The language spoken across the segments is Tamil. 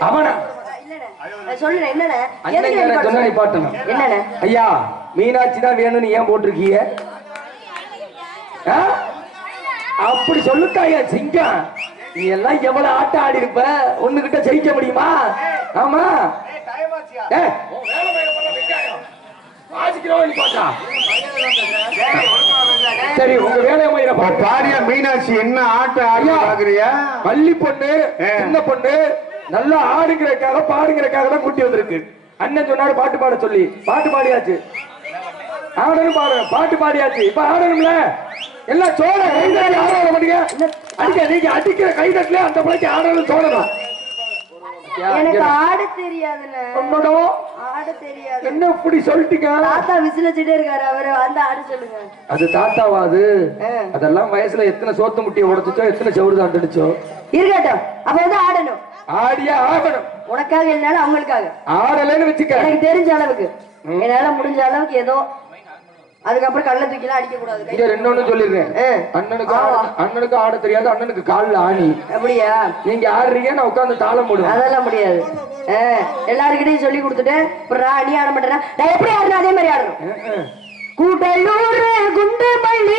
அவனா? ஐயா மீனாட்சி தான் வேணும்னு ஏன் போட்டிருக்கீங்க? ஆ? அப்படி சொல்லுட்டாயா சிங்கம்? நீ எல்லாம் எவ்வளவு ஆட்டம் ஆடி இருப்ப? ஒண்ணுகிட்ட ஜெயிக்க முடியுமா? ஆமா. வேலை. சரி உங்க. பாரியா மீனாட்சி என்ன ஆட்டம் ஆடி. பாக்குறியா பள்ளி பொண்ணு. சின்ன பொண்ணு நல்லா ஆடுங்கிறதுக்காக பாடுங்கிறதுக்காக தான் கூட்டி வந்திருக்கு. அண்ணன் சொன்னாரு பாட்டு பாட சொல்லி. பாட்டு பாடியாச்சு. ஆடணும் பாடணும் பாட்டு பாடியாச்சு. இப்ப ஆடணும்ல? எல்லாம் சோழ கைதட்டி ஆட மாட்டீங்க? அடிக்க நீங்க அடிக்கிற கைதட்டல அந்த பிள்ளைக்கு ஆடணும் சோழணும் எனக்கு ஆட உன்னோட ஆட தெரியாது. என்ன இப்படி சொல்லிட்டீங்க? தாத்தா விசில் வச்சுட்டே இருக்காரு அவரு வந்து ஆட சொல்லுங்க. அது தாத்தாவா அது. அதெல்லாம் வயசுல எத்தனை சோத்து முட்டியை உடைச்சுச்சோ எத்தனை செவரு தான் இருக்கட்டும் அப்ப வந்து ஆடணும். ஆடியா ஆகணும். உனக்காக இல்லைனாலும் அவங்களுக்காக. ஆடலைன்னு வச்சுக்க. எனக்கு தெரிஞ்ச அளவுக்கு. என்னால முடிஞ்ச அளவுக்கு ஏதோ அதுக்கப்புறம் கள்ள தூக்கிலாம் அடிக்க கூடாது இங்க ரெண்டொன்னு சொல்லிடுறேன். அண்ணனுக்கு அண்ணனுக்கு ஆட தெரியாது அண்ணனுக்கு கால்ல ஆணி. அப்படியா? நீங்க ஆடுறீங்க நான் உட்கார்ந்து தாளம் போடுவேன். அதெல்லாம் முடியாது. எல்லாருக்கிட்டையும் சொல்லி கொடுத்துட்டு அப்புறம் நான் நீ ஆட மாட்டேன்னா நான் எப்படி ஆடணும் அதே மாதிரி ஆடணும். கூட்டலூர் குண்டு பள்ளி.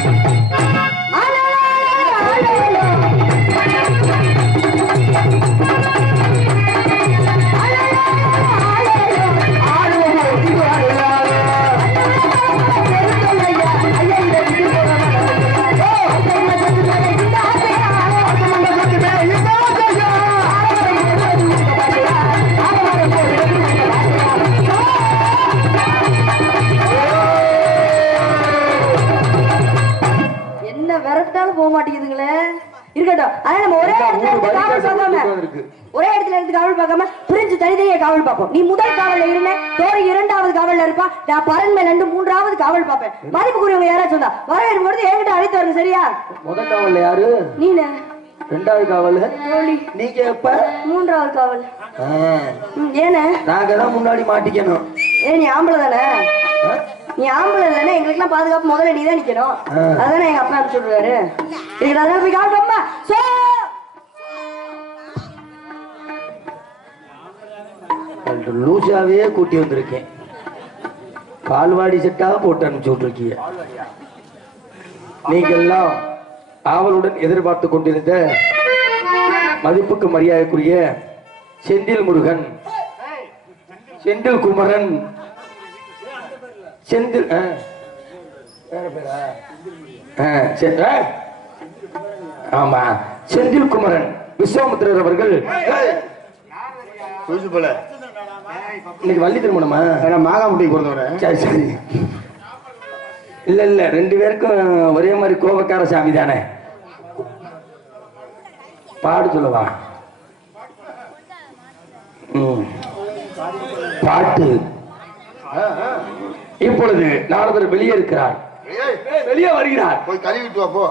விரட்டாலும் போக மாட்டேங்குதுங்களே. இருக்கட்டும். ஆனா நம்ம ஒரே இடத்துல இருந்து காவல் பார்க்காம. ஒரே இடத்துல இருந்து காவல் பார்க்காம பிரிஞ்சு தனித்தனியா காவல் பார்ப்போம். நீ முதல் காவல்ல இருந்த தோரி இரண்டாவது காவல்ல இருப்பா நான் பரன் மேல ரெண்டு மூன்றாவது காவல் பார்ப்பேன். மதிப்புக்குரியவங்க யாராச்சும் சொன்னா வரவேற்கும் பொழுது என்கிட்ட அழைத்து வரணும் சரியா? முத காவல்ல யாரு? நீனு. ரெண்டாவது காவல். நீங்க எப்ப? மூன்றாவது காவல். ஏனே? நாங்க தான் முன்னாடி மாட்டிக்கணும். ஏ நீ ஆம்பளை தானே? நீ ஆம்பளை இல்லைன்னா எங்களுக்குலாம் பாதுகாப்பு முதல்ல நீ தான் நிக்கணும். அதானே எங்க அப்பா அனுப்பிச்சு விடுவாரு இதுக்கு அதனால போய் பாப்பா சோ. லூசாவே கூட்டி வந்திருக்கேன். பால்வாடி செட்டா போட்டு அனுப்பிச்சு விட்டுருக்கீங்க. நீங்க எல்லாம் ஆவலுடன் எதிர்பார்த்து கொண்டிருந்த மதிப்புக்கு மரியாதைக்குரிய செந்தில் முருகன் செந்தில் குமரன் செந்தில். வேற பேரா? ஆமா. செந்தில் குமரன் விஸ்வாமித்திரர் அவர்கள். போல. இன்னைக்கு வள்ளி திருமணமா? நான் மாகாமுட்டிக்கு பிறந்தவரேன் சரி சரி. இல்ல இல்ல. ரெண்டு பேருக்கும் ஒரே மாதிரி கோபக்கார சாமி தானே. பாடு சொல்லவா? ம். பாட்டு. இப்பொழுது நாரதர் வெளியே இருக்கிறார் வெளியே வருகிறார். போய் கழுவிட்டு வா போ.